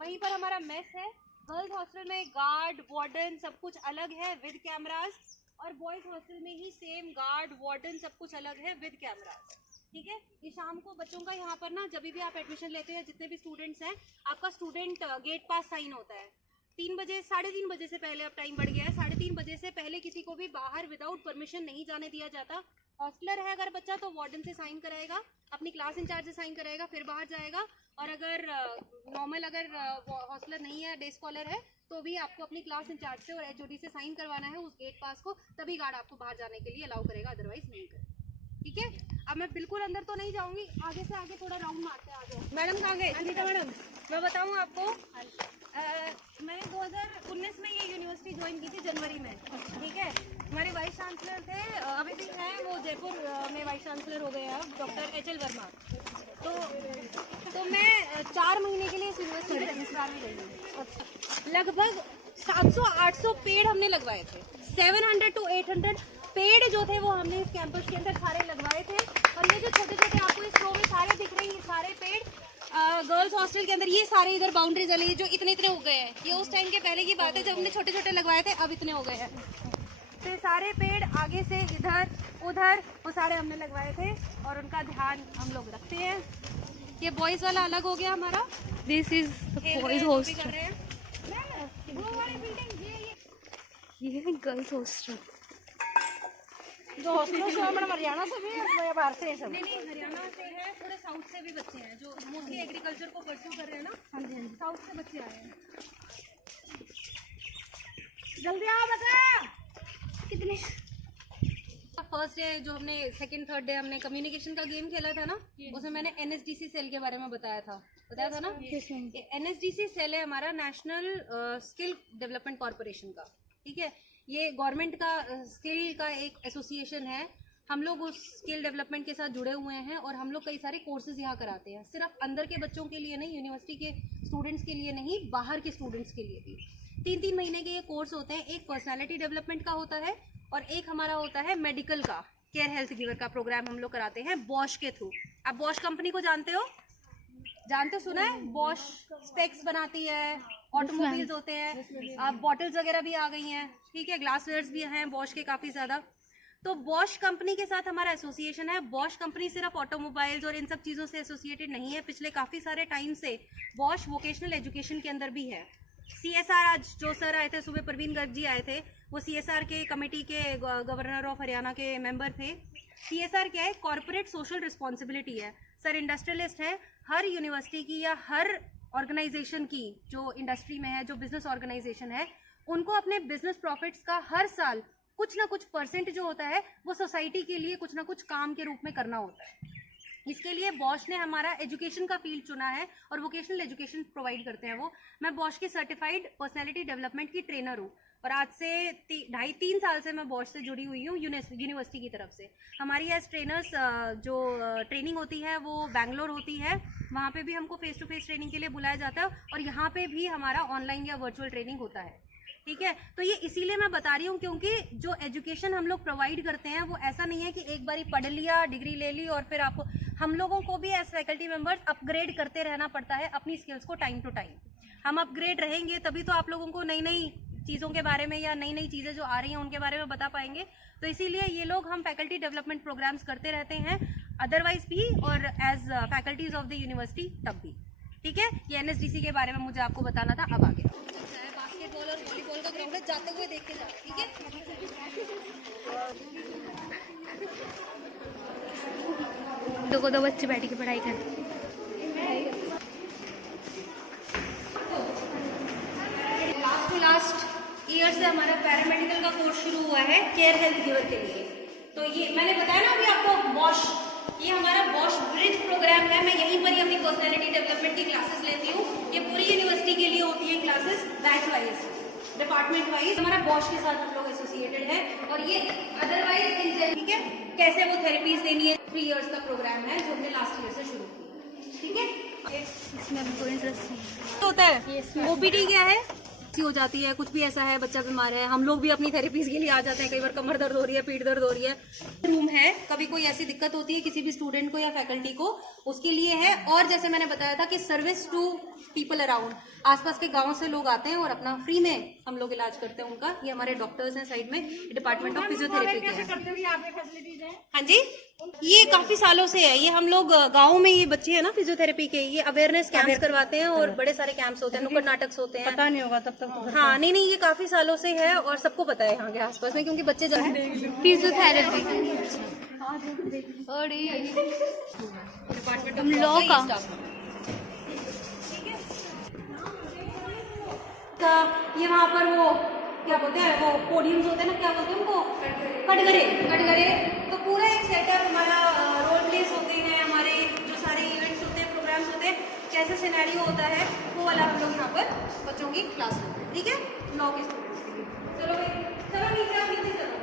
वहीं पर हमारा मेस है। गर्ल्स हॉस्टल में गार्ड वार्डन सब कुछ अलग है विद कैमरास, और बॉयज हॉस्टल में ही सेम गार्ड वार्डन सब कुछ अलग है विद कैमरास। ठीक है, ये शाम को बच्चों का यहाँ पर ना, जब भी आप एडमिशन लेते हैं, जितने भी स्टूडेंट्स हैं, आपका स्टूडेंट गेट पास साइन होता है 3 बजे, 3:30 बजे से पहले। अब टाइम बढ़ गया है, 3:30 बजे से पहले किसी को भी बाहर विदाउट परमिशन नहीं जाने दिया जाता। हॉस्टलर है अगर बच्चा तो वार्डन से साइन कराएगा, अपनी क्लास इंचार्ज से साइन कराएगा, फिर बाहर जाएगा। और अगर नॉर्मल अगर हॉस्टलर नहीं है, डे स्कॉलर है, तो भी आपको अपनी क्लास इंचार्ज से और एचओडी से साइन करवाना है उस गेट पास को, तभी गार्ड आपको बाहर जाने के लिए अलाउ करेगा, अदरवाइज नहीं करेगा। ठीक है, अब मैं बिल्कुल अंदर तो नहीं जाऊंगी, आगे से आगे थोड़ा राउंड मारते हैं। आगे मैडम कहाँ गए? सुनीता मैडम, मैं बताऊँ आपको, मैंने 2019 में ये यूनिवर्सिटी ज्वाइन की थी जनवरी में। ठीक है, हमारे वाइस चांसलर थे, अभी भी हैं, वो जयपुर में वाइस चांसलर हो गए हैं अब, डॉक्टर HL वर्मा। तो मैं 4 महीने के लिए इस यूनिवर्सिटी के रजिस्ट्रार में गई हूँ। लगभग 700-800 पेड़ हमने लगवाए थे, 700 to 800 पेड़ जो थे वो हमने इस कैंपस के अंदर सारे लगवाए थे। और ये जो छोटे छोटे आपको इस रो में सारे दिख रहे हैं, ये सारे पेड़ गर्ल्स हॉस्टल के अंदर, ये सारे इधर बाउंड्रीज वाले जो इतने इतने हो गए हैं, ये उस टाइम के पहले की बात है जब हमने छोटे छोटे लगवाए थे, अब इतने हो गए हैं। तो ये सारे पेड़ आगे से इधर उधर वो सारे हमने लगवाए थे, और उनका ध्यान हम लोग रखते हैं। ये बॉयज वाला अलग हो गया हमारा, दिस इज बॉयज हॉस्टल, ये है गर्ल्स हॉस्टल। जो हॉस्टल से मैडम हरियाणा से भी है, बाहर से है सब? नहीं, हरियाणा से है, थोड़े साउथ से भी बच्चे हैं जो मोस्टली एग्रीकल्चर को परस्यू कर रहे हैं ना। हाँ जी, साउथ से बच्चे आए हैं। जल्दी आओ बच्चा। कितने फर्स्ट डे जो हमने, सेकंड थर्ड डे हमने कम्युनिकेशन का गेम खेला था ना, उसमें मैंने NSDC सेल के बारे में बताया था ना। NSDC सेल है हमारा, नेशनल स्किल डेवलपमेंट कॉर्पोरेशन का। ठीक है, ये गवर्नमेंट का स्किल का एक एसोसिएशन है। हम लोग उस स्किल डेवलपमेंट के साथ जुड़े हुए हैं, और हम लोग कई सारे कोर्सेज यहाँ कराते हैं, सिर्फ अंदर के बच्चों के लिए नहीं, यूनिवर्सिटी के स्टूडेंट्स के लिए नहीं, बाहर के स्टूडेंट्स के लिए भी। 3-3 महीने के ये कोर्स होते हैं। एक पर्सनालिटी डेवलपमेंट का होता है, और एक हमारा होता है मेडिकल का, केयर हेल्थ गिवर का प्रोग्राम हम लोग कराते हैं बॉश के थ्रू। आप बॉश कंपनी को जानते हो? सुना है? बॉश स्पेक्स बनाती है, ऑटोमोबाइल्स होते हैं, अब बॉटल्स वगैरह भी आ गई हैं। ठीक है, ग्लासवेयर्स भी हैं बॉश के काफ़ी ज़्यादा। तो बॉश कंपनी के साथ हमारा एसोसिएशन है। बॉश कंपनी सिर्फ ऑटोमोबाइल्स और इन सब चीज़ों से एसोसिएटेड नहीं है, पिछले काफ़ी सारे टाइम से बॉश वोकेशनल एजुकेशन के अंदर भी है। CSR, आज जो सर आए थे सुबह, प्रवीण गर्ग जी आए थे, वो CSR के कमेटी के गवर्नर ऑफ हरियाणा के मेंबर थे। CSR क्या है? कॉर्पोरेट सोशल रिस्पॉन्सिबिलिटी है। सर इंडस्ट्रियलिस्ट है। हर यूनिवर्सिटी की या हर ऑर्गेनाइजेशन की जो इंडस्ट्री में है, जो बिजनेस ऑर्गेनाइजेशन है, उनको अपने बिजनेस प्रॉफिट्स का हर साल कुछ ना कुछ परसेंट जो होता है वो सोसाइटी के लिए कुछ ना कुछ काम के रूप में करना होता है। इसके लिए बॉश ने हमारा एजुकेशन का फील्ड चुना है, और वोकेशनल एजुकेशन प्रोवाइड करते हैं वो। मैं बॉश की सर्टिफाइड पर्सनैलिटी डेवलपमेंट की ट्रेनर हूँ, और आज से 2.5-3 साल से मैं बॉश से जुड़ी हुई हूँ यूनिवर्सिटी की तरफ से। हमारी एज ट्रेनर्स जो ट्रेनिंग होती है वो बैंगलोर होती है, वहाँ पे भी हमको फेस टू फेस ट्रेनिंग के लिए बुलाया जाता है, और यहाँ पे भी हमारा ऑनलाइन या वर्चुअल ट्रेनिंग होता है। ठीक है, तो ये इसीलिए मैं बता रही हूँ क्योंकि जो एजुकेशन हम लोग प्रोवाइड करते हैं वो ऐसा नहीं है कि एक बारी पढ़ लिया, डिग्री ले ली और फिर आपको, हम लोगों को भी एज फैकल्टी मेंबर्स अपग्रेड करते रहना पड़ता है अपनी स्किल्स को टाइम टू टाइम। हम अपग्रेड रहेंगे तभी तो आप लोगों को नई नई चीज़ों के बारे में या नई नई चीज़ें जो आ रही हैं उनके बारे में बता पाएंगे। तो इसीलिए ये लोग, हम फैकल्टी डेवलपमेंट प्रोग्राम्स करते रहते हैं, अदरवाइज भी और as faculties of the university तब भी। ठीक है, ये NSDC के बारे में मुझे आपको बताना था। अब आगे बास्केटबॉल और वॉलीबॉल का ग्राउंड है, जाते हुए देख के जाओ। ठीक है, दो बच्चे बैठ के पढ़ाई कर। लास्ट ईयर से हमारा पैरामेडिकल का कोर्स शुरू हुआ है केयर हेल्थ गिवर के लिए। तो ये मैंने बताया ना अभी आपको, बॉश, ये हमारा बॉश ब्रिज प्रोग्राम है। मैं यहीं पर ही अपनी पर्सनैलिटी डेवलपमेंट की क्लासेस लेती हूँ। ये पूरी यूनिवर्सिटी के लिए होती है classes, batch wise, department wise. हमारा बॉश के साथ हम लोग एसोसिएटेड है, और ये अदरवाइज ठीक है, कैसे वो थेरेपीज देनी है, 3 इयर्स का प्रोग्राम है जो हमने लास्ट ईयर से शुरू किया। ठीक है, इसमें हमको इंटरेस्ट नहीं होता है। OPT क्या है? हो जाती है, कुछ भी ऐसा है, बच्चा बीमार है, हम लोग भी अपनी थेरेपीज के लिए आ जाते हैं। कई बार कमर दर्द हो रही है, पीठ दर्द हो रही है, रूम है। कभी कोई ऐसी दिक्कत होती है किसी भी स्टूडेंट को या फैकल्टी को, उसके लिए है। और जैसे मैंने बताया था कि सर्विस टू पीपल अराउंड, आसपास के गाँव से लोग आते हैं और अपना फ्री में हम लोग इलाज करते हैं उनका। ये हमारे डॉक्टर्स हैं साइड में, डिपार्टमेंट ऑफ फिजियोथेरेपी के हैं। हाँ जी, ये काफी सालों से है। ये हम लोग गाँव में, ये बच्चे हैं ना फिजियोथेरेपी के, ये अवेयरनेस कैंप्स करवाते हैं और बड़े सारे कैंप्स होते हैं, नुक्कड़ नाटक होते हैं। पता नहीं होगा तब तक तो। हाँ नहीं, ये काफी सालों से है और सबको पता है यहाँ के आसपास में, क्योंकि बच्चे फिजियोथेरेपी और डिपार्टमेंट हम लॉ का ये वहाँ पर वो क्या बोलते हैं, वो पोडियम्स होते हैं ना, क्या बोलते हैं उनको, कटघरे। तो पूरा एक सेटअप हमारा, रोल प्लेस होते हैं हमारे, जो सारे इवेंट्स होते हैं, प्रोग्राम्स होते हैं, कैसे सिनेरियो होता है, वो वाला हम लोग यहाँ पर बच्चों की क्लास लेते हैं। ठीक है, लॉ के स्टूडेंट्स के लिए। चलो भाई, चलो नीचे चलो।